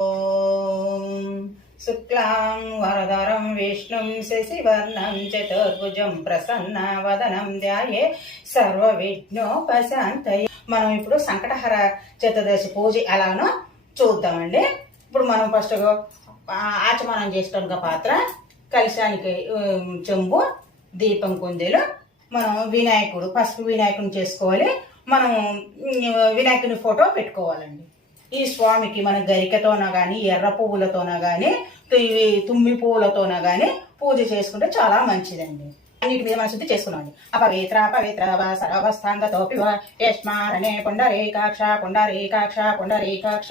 ॐ शुक्लां वरदरं विष्णुं शशिवर्णं చతుర్భుజం ప్రసన్నవదనం ధ్యాయే సర్వవిఘ్నోపశాంతయ మనం ఇప్పుడు సంకటహర చతుర్దశి పూజ ఎలానో చూద్దామండి ఇప్పుడు మనం ఫస్ట్ ఆచమనం చేసుకోవడానికి పాత్ర కలశానికి ఉమ్, చెంబు దీపం కుందేలు మనం వినాయకుడు పసుపు వినాయకుని చేసుకోవాలి మనం ఉమ్, వినాయకుని ఫోటో పెట్టుకోవాలండి ఈ స్వామికి మన గరికతోన కానీ ఎర్ర పువ్వులతోన కానీ ఇవి తుమ్మి పువ్వులతోన కానీ పూజ చేసుకుంటే చాలా మంచిదండి. అన్నిటి మీద మనం శుద్ధి చేసుకున్నామండి. అపవిత్ర పవిత్ర వా సర్వస్థాంగతోపి వా యస్మారణే పుండరీకాక్ష పుండరీకాక్ష పుండరీకాక్ష.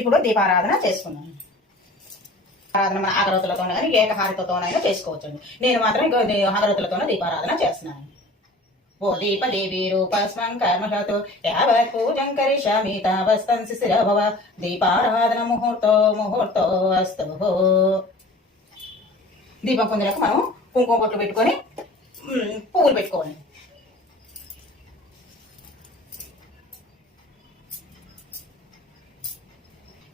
ఇప్పుడు దీపారాధన చేసుకున్నాను ఆరాధన మన అగరవతులతో కానీ ఏకహారతతోనైనా చేసుకోవచ్చండి. నేను మాత్రం ఇంకో దీపారాధన చేస్తున్నాను. ఓ దీపదేవి రూపస్వం యావత్ పూజం కరిష్యామి తావస్తం శిశిరభవ దీపారాధన ముహూర్తో ముహూర్తో అస్తు. దీపం పొందినకు మనం కుంకుమ బొట్లు పెట్టుకొని పువ్వులు పెట్టుకోవాలి.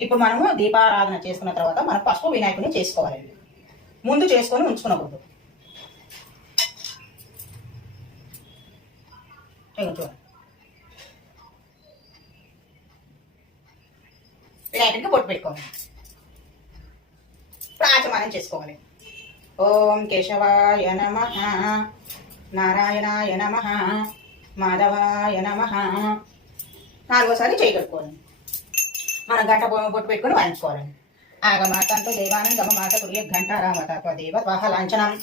ఇప్పుడు మనము దీపారాధన చేసుకున్న తర్వాత మనం పసుపు వినాయకుడిని చేసుకోవాలండి ముందు చేసుకొని ఉంచుకునకూడదు. ఇదిగో చూడండి వినాయకుడికి బొట్టు పెట్టుకోవాలి ఇప్పుడు ఆచమనం చేసుకోవాలి. ఓం కేశవాయ నమ. నారాయణాయ నమ. మాధవాయ నమ. నాలుగోసారి చేయగలుపుకోవాలి కట్టుకోవాలి. మన గంట బొ- బొట్టు పెట్టుకుని వాయించుకోవాలండి ఆగమాతంతో దేవానం గమమాత కురియ ఘంటారామత దేవ వాహ లాంఛనం.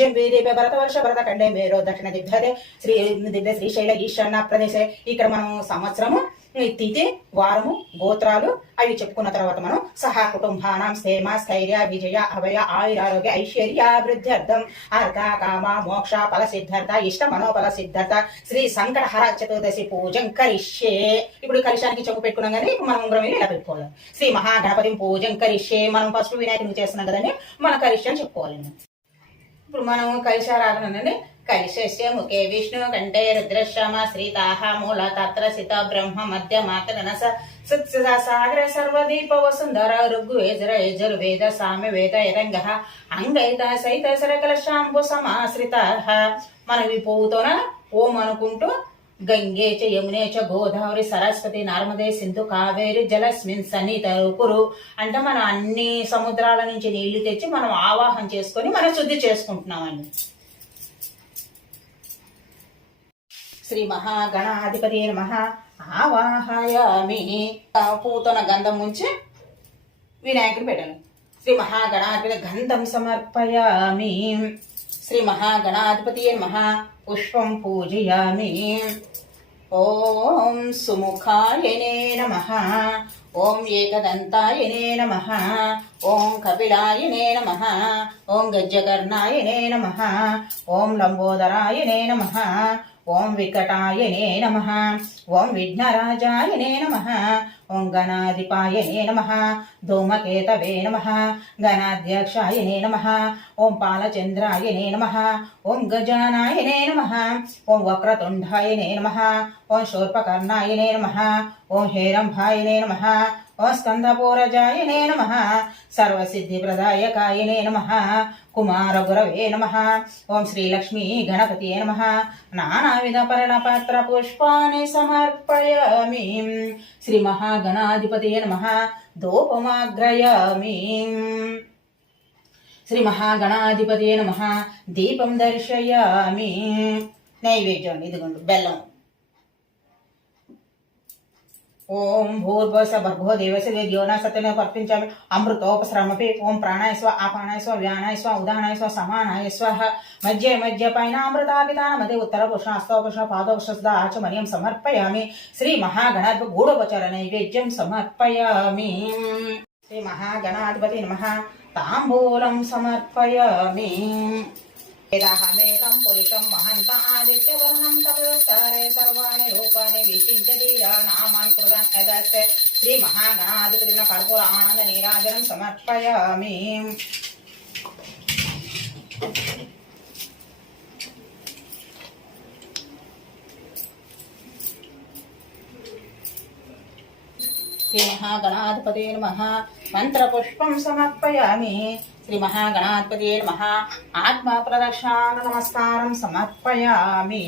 జంబే దేవే భరత వర్ష భరత కండే మేరో దక్షిణ దిగ్ధదే శ్రీ దిగ్ధ శ్రీశైల ఈశాన్య ప్రదేశే. ఇక్కడ మనం సంవత్సరము తిథి వారము గోత్రాలు అవి చెప్పుకున్న తర్వాత మనం సహా కుటుంబానం స్థేమ స్థైర్య విజయ అభయ ఆయురారోగ్య ఐశ్వర్యాభివృద్ధ్యర్థం అర్థ కామ మోక్ష ఫల సిద్ధార్థ ఇష్ట మనోఫల సిద్ధార్థ శ్రీ సంకటహర చతుర్దశి పూజం కరిష్యే. ఇప్పుడు కలిశానికి చెప్పు పెట్టుకున్నాం కానీ ఇప్పుడు మనం ఉంగరం ఇలా పెట్టుకోవాలి శ్రీ మహాగణపతి పూజం కరిష్యే. మనం ఫస్ట్ వినాయకుని చేస్తున్నాం కదండి మన కరిష్యం చెప్పుకోవాలండి. ఇప్పుడు మనం కలిశారాధనండి కలిశస్య ముఖే విష్ణు కంటే రుద్రశ్యామ శ్రీతాహ మూల తత్ర సిత బ్రహ్మ మధ్య మాతనస సత్సదా సాగర సర్వదీప వసుంధర ఋగ్వేజర యజుర యజుర్ వేద సామ్య వేద యరంగ అంగైత సైత సరకల శాంభు సమాశ్రిత. మనం ఈ పువ్వుతోన ఓం అనుకుంటూ గంగే చ యమునే చ గోదావరి సరస్వతి నర్మదే సింధు కావేరి జలస్మిన్ సన్నిత కురు అంటే మనం అన్ని సముద్రాల నుంచి నీళ్ళు తెచ్చి మనం ఆవాహం చేసుకొని మనం శుద్ధి చేసుకుంటున్నామండి. శ్రీ మహాగణాధిపతి మహా ఆవాహయామి. ఆ పూతన గంధం ఉంచి వినాయకుడు పెట్టాను శ్రీ మహాగణాధిపతి గంధం సమర్పయామి. శ్రీ మహాగణాధిపతి మహా పుష్పం పూజయామి. ఓం సుముఖాయనే నమ. ఓం ఏకదంతాయనే నమ. ఓం కపిలాయనే నమ. ఓం గజ్జకర్ణాయనే నమ. ఓం లంబోదరాయనే నమ. ఓం వికటాయనే నమ. ఓం విఘ్నరాజాయనే నమ. ఓం గణాధిపాయనే నమ. ధూమకేతవే నమ. గణాధ్యక్షాయనే నమ. ఓం పాలచంద్రాయనే నమ. ఓం గజానాయనే నమ. ఓం వక్రతుండాయనే నమ. ఓం శూర్పకర్ణాయనే నమ. ఓం హేరంభాయనే నమ. ఓం స్కందపూరజాయనే నమ. సర్వసిద్ధిప్రదాయకాయనే నమ. కుమారగురవే నమ. ఓం శ్రీలక్ష్మీ గణపతి నమ. నానావిధ పర్ణపాత్ర పుష్పాన్ని సమర్పయామి. శ్రీ మహాగణాధిపతి నమ. దోపమాగ్రయామి. శ్రీ మహాగణాధిపతి నమ. దీపం దర్శయామి. నైవేద్యం ఇదిగోండి బెల్లం. ఓం భూర్భువస భర్భో దేవస్య దేవ్యోన సత్యమే వర్తించామి. అమృతోపశ్రమపి ఓం ప్రాణాయస్వ స్వ వ్యానాయస్వ స్వ సమానాయస్వ మధ్య మధ్య పైన అమృతాపితాన మధ్య ఉత్తర పుష్ణ హస్తోపుష్ణ పాదోపుష్ణ ఆచమర్యం సమర్పయామి. శ్రీ మహాగణాధిప గూఢోపచార నైవేద్యం సమర్పయామి. శ్రీ మహాగణాధిపతి నమ. తాంబూలం సమర్పయామి. వేదాహమేకం పురుషం మహంత ఆదిత్యవర్ణం తపస్తారే సర్వాణి రూపాన్ని విచించ ధీరా నామాన్ శ్రీ మహాగణాధిపతిన కర్పూర ఆనంద నీరాజనం సమర్పయామి శ్రీ మహాగణాధిపతి నమ మంత్రపుష్పం సమర్పయామి శ్రీ మహాగణాధిపతి నమ ఆత్మ ప్రదక్షాణ నమస్కారం సమర్పయామి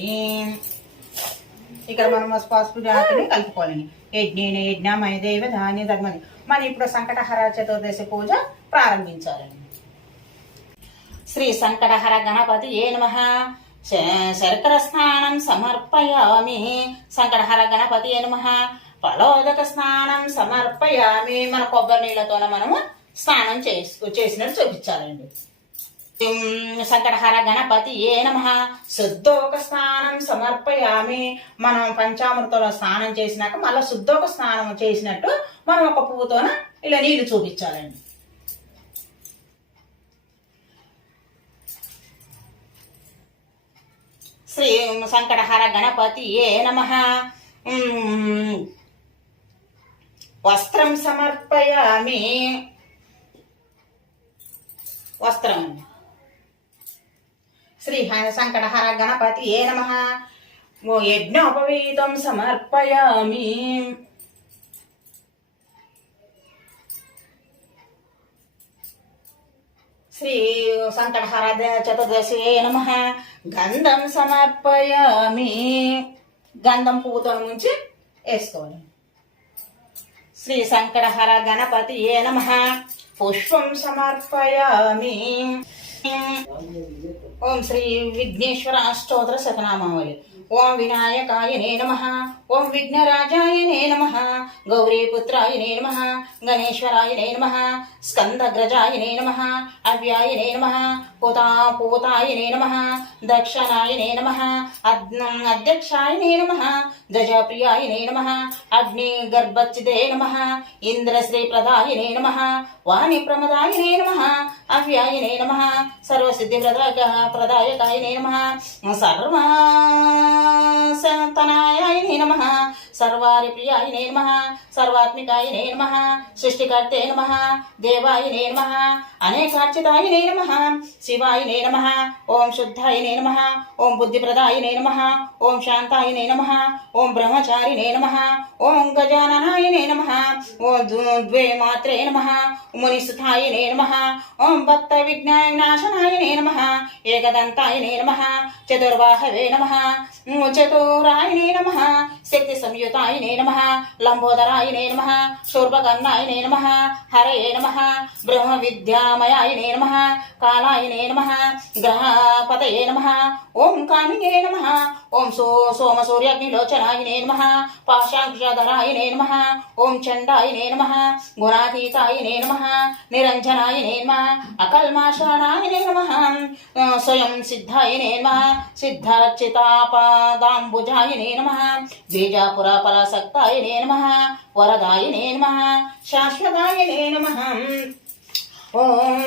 ఇక్కడ మనం పసుపు జాతిని కలుపుకోవాలి యజ్ఞేన యజ్ఞమయ ధాన్య ధర్మని మనం ఇప్పుడు సంకటహర చతుర్దశి పూజ ప్రారంభించాలండి. శ్రీ సంకటహర గణపతి ఏ నమ? శర్కర స్నానం సమర్పయామి. సంకటహర గణపతి ఏ నమ? ఫలోదక స్నానం సమర్పయామి. మన కొబ్బరి నీళ్ళతోన మనము స్నానం చేసి చేసినట్టు చూపించాలండి. ఉమ్, సంకటహర గణపతి ఏ నమ? శుద్ధోక స్నానం సమర్పయామి. మనం పంచామృతంలో స్నానం చేసినాక మళ్ళీ శుద్ధోక స్నానం చేసినట్టు మనం ఒక పువ్వుతోన ఇలా నీళ్ళు చూపించాలండి. శ్రీ సంకటహర గణపతి ఏ నమ? వస్త్రం సమర్పయామి. వస్త్రం. శ్రీ హ- సంకటహర గణపతి ఏ నమ? యజ్ఞోపవీతం సమర్పయామి. శ్రీ సంకటహర చతుర్దశి ఏ నమ? గంధం సమర్పయామి. గంధం పువ్వుతో ముంచి వేసుకోవాలి. శ్రీ సంకటహర గణపతి ఏ నమ? పుష్పం సమర్పయామి. ఓం శ్రీ విఘ్నేశ్వర అష్టోత్తర శతనామావళి. ఓం వినాయకాయ నే నమ ఓం విఘ్నరాజాయ నే నమ గౌరీపుత్రాయ నే నమ గణేశ్వరాయ నే నమ స్కందగ్రజాయ నే నమ అవ్యాయ నే నమ పూతా పూతాయ నే నమ దక్షణాయ నే నమ అధ్యక్షాయ నే నమ గజప్రియాయ నే నమ అగ్ని గర్భచ్చిదే నమ ఇంద్రశ్రీప్రదాయ నే నమ వాణి ప్రమదాయ నే నమ అవ్యాయ నే నమ సర్వసిద్ధి ప్రదాయకాయ నే నమ సర్వా సంతనాయ నే నమ సర్వారి ప్రియాయ నే నమ సర్వాత్మికాయ నే నమ సృష్టికర్తే నమ దేవాయ నే నమ అనేకార్చితాయ నే నమ శివాయ నే నమ ఓం శుద్ధాయ నే నమ ఓం బుద్ధిప్రదాయ నే నమ ఓం శాంతాయ నే నమ ఓం బ్రహ్మచారి నే నమ ఓం గజాననాయ నే నమ ఓం ద్వ- ద్వే మాత్రే నమ మునిసుతాయ నే నమ ఓం నే నమ ఏకదంతాయ నమ లంబోదరాయ నే నమ శూర్పకర్ణాయ నే నమ హరయే నమ బ్రహ్మ విద్యామయాయ నే నమ కాలాయ నే నమ గ్రహపతయే నమ ఓం కామినే నమ ఓం సో సోమ సూర్యాగ్నిలోచనాయ నే నమ పాశాంకుశధరాయ నే నమ ఓం చండాయ నే నమ గుణాతీతాయ నే నమ నిరంజనాయ నే నమ అకల్మాషానాయ నే నమ స్వయం సిద్ధాయ నే నమ సిద్ధార్చితాపాదాంబుజాయ నే నమ బీజాపుర ఫలాసక్తాయ నే నమ వరదాయ నే నమ శాశ్వతాయ నే నమ. ఓం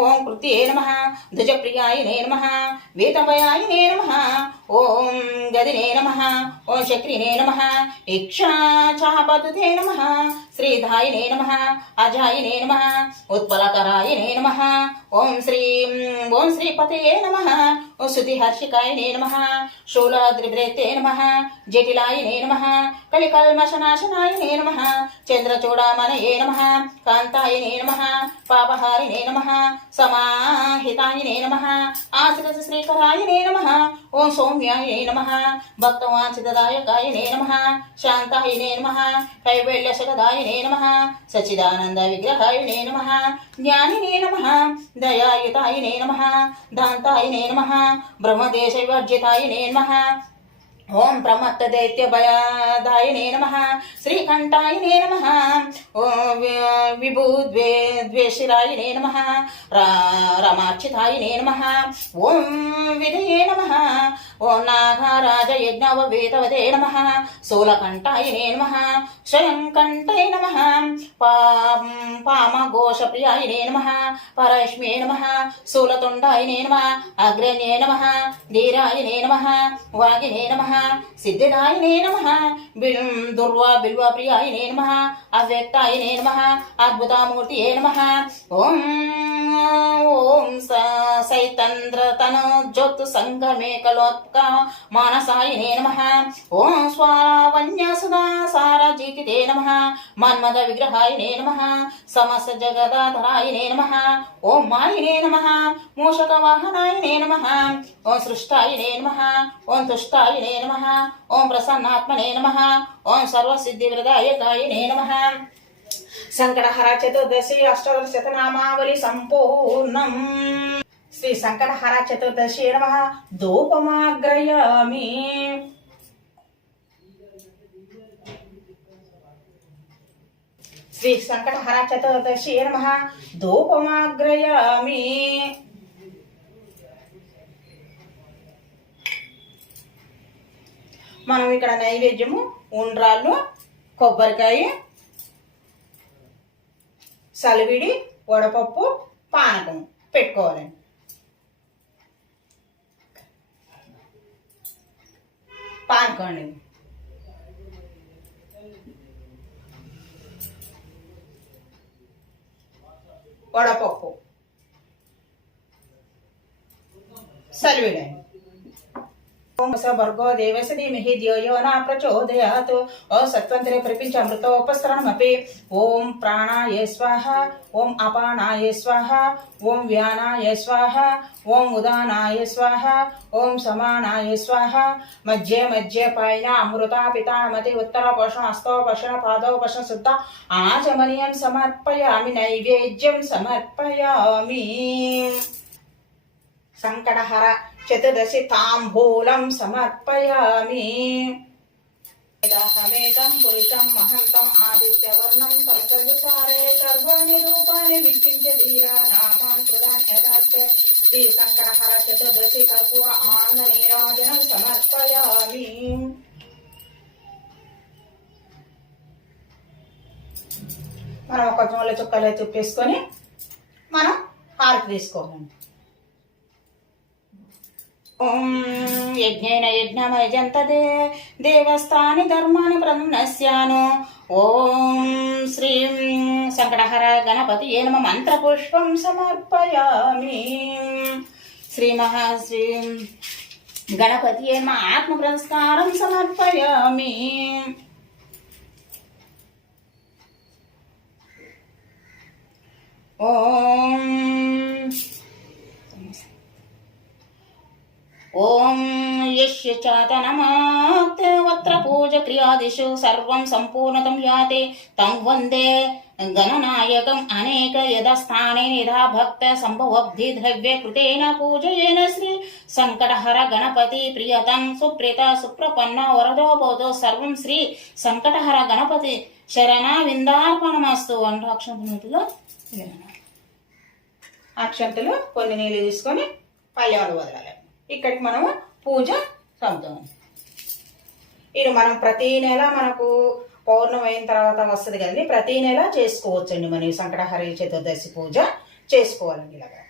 ఓం కృత్యే నమ ధ్వజప్రియాయ నే నమ వేతభయాయ నే నమ ఓం గదినే నమ ఓం చక్రినే నమ ఇక్షాచాపదుతే నమ శ్రీధాయినే నమ అజాయినే నమ ఉత్పలకరాయనే నమ ఓం శ్రీ ఓం శ్రీపతయే నమ ఓం శృతిహర్షికాయనే నమ శూలాద్రిభ్రేతే నమ జటిలాయనే నమ కలికల్మషనాశనాయనే నమ చంద్రచూడామణయే నమ కాంతాయనే నమ పాపహారిణే నమ సమాహితాయనే నమ ఆశ్రిత శ్రీకరాయనే నమ ఓం సౌమ్యాయనే నమ. భక్తవాంఛితదాయకాయనే నమ. శాంతాయనే నమ. కైవల్యశకదాయనే నమ. సచిదానంద విగ్రహాయనే నమ. జ్ఞానినే నమ. దయాయుతాయనే నమ. దాంతాయనే నమ. బ్రహ్మదేశ వివర్జితాయనే నమ. ఓం ప్రమత్త దైత్య భయదాయనే నమ. శ్రీకంఠాయనే నమ. ఓం విభూ ద్వే ద్వేషిరాయనే నమ. రమార్చితాయనే నమ. ఓం విధయే నమ. ఓం నాగరాజ యజ్ఞవేతవతే నమ. శూలకంఠాయనే నమ. స్వయం కంఠే నమ పామఘోషప్రియాయనే నమ. పరశ్మే నమ. శూలతుండాయనే నమ. అగ్రణ్యే నమ. ధీరాయనే నమ. వాగినే నమ. సిద్ధిదాయనే నమ దుర్వా బిల్వ ప్రియాయనే నమ అవ్యక్తాయనే నమ అద్భుతామూర్తియే నమ ఓం ఓం సైతంద్ర తన జ్యోత్ సంగమే కలోత్క మానసాయనే నమ ఓం స్వావన్య సదా సారజీతితే నమ మన్మద విగ్రహాయనే నమ సమస్త జగదాధరాయనే నమ ఓం మాయినే నమ మూషక వాహనాయనే నమ ఓం సృష్టాయనే నమ ఓం తుష్టాయనే నమ. ఓం ప్రసన్నాత్మనే నమ. ఓం సర్వసిద్ధివృదాయకాయనే నమ. సంకటహర చతుర్దశి అష్టదశ శతనామావళి సంపూర్ణం. శ్రీ సంకటహర చతుర్దశి నమ. ధూపమాగ్రయామి. శ్రీ సంకటహర చతుర్దశి నమ. ధూపమాగ్రయామి. మనం ఇక్కడ నైవేద్యము ఉండ్రాళ్ళు కొబ్బరికాయ సలివిడి వడపప్పు పానకం పెట్టుకోవాలండి పానకం అండి. వడపప్పు. సలివిడండి ఓం స భర్గో దేవస ధీమహి ధియో యో నా ప్రచోదయాత్ ఓ సత్వంతరే ప్రపించ ఓం ప్రాణాయ స్వాహ ఓం అపానాయ స్వాహ ఓం వ్యానాయ స్వాహ ఓం ఉదానాయ స్వాహ ఓం సమానాయ స్వాహ మధ్య మధ్య పైన అమృత పితామతి ఉత్తర పోషణ అస్తో పోషణ పాదో పోషణ శుద్ధ ఆచమనీయం సమర్పయామి నైవేద్యం సమర్పయామి సంకటహర చతుర్దశి తాంబూలం సమర్పయామి. వేదాహమేకం పురుషం మహంతం ఆదిత్యవర్ణం తలసవిచారే సర్వాణి రూపాన్ని విచించ ధీరా నామాన్ కృదాన్ యథాస్తే శ్రీ సంకటహర చతుర్దశి కర్పూర ఆనంద నీరాజనం సమర్పయామి. మనం ఒక జోల చుక్కలు చుప్పేసుకొని మనం హారతి తీసుకోవాలండి ఓం యజ్ఞేన యజ్ఞమయజంతదే దేవస్థాని ధర్మాన్ని ప్రన్నస్యాను ఓం శ్రీం సంకటహర గణపతి ఏ నమ మంత్రపుష్పం సమర్పయామి. శ్రీ మహా శ్రీ గణపతి ఏ నమ ఆత్మ పురస్కారం సమర్పయామి. ఓం ఓం యస్య చాతనమాత్ర పూజ క్రియాదిషు సర్వం సంపూర్ణతం యాతే తం వందే గణనాయకం అనేక యథస్థానే నిధా భక్త సంభవబ్ధి ద్రవ్య కృతేన పూజయేన శ్రీ సంకటహర గణపతి ప్రియతం సుప్రీత సుప్రపన్న వరదో సర్వం శ్రీ సంకటహర గణపతి శరణా విందార్పణమస్తు అంటూ అక్షంతులో అక్షంతలు కొన్ని నీళ్ళు తీసుకొని పల్లెవాళ్ళు వదలాలి. ఇక్కడికి మనము పూజ చదువుతాం ఇది మనం ప్రతి నెల మనకు పౌర్ణమి అయిన తర్వాత వస్తుంది కదండి ప్రతి నెల చేసుకోవచ్చండి మనం సంకటహరి చతుర్దశి పూజ చేసుకోవాలండి ఇలాగా.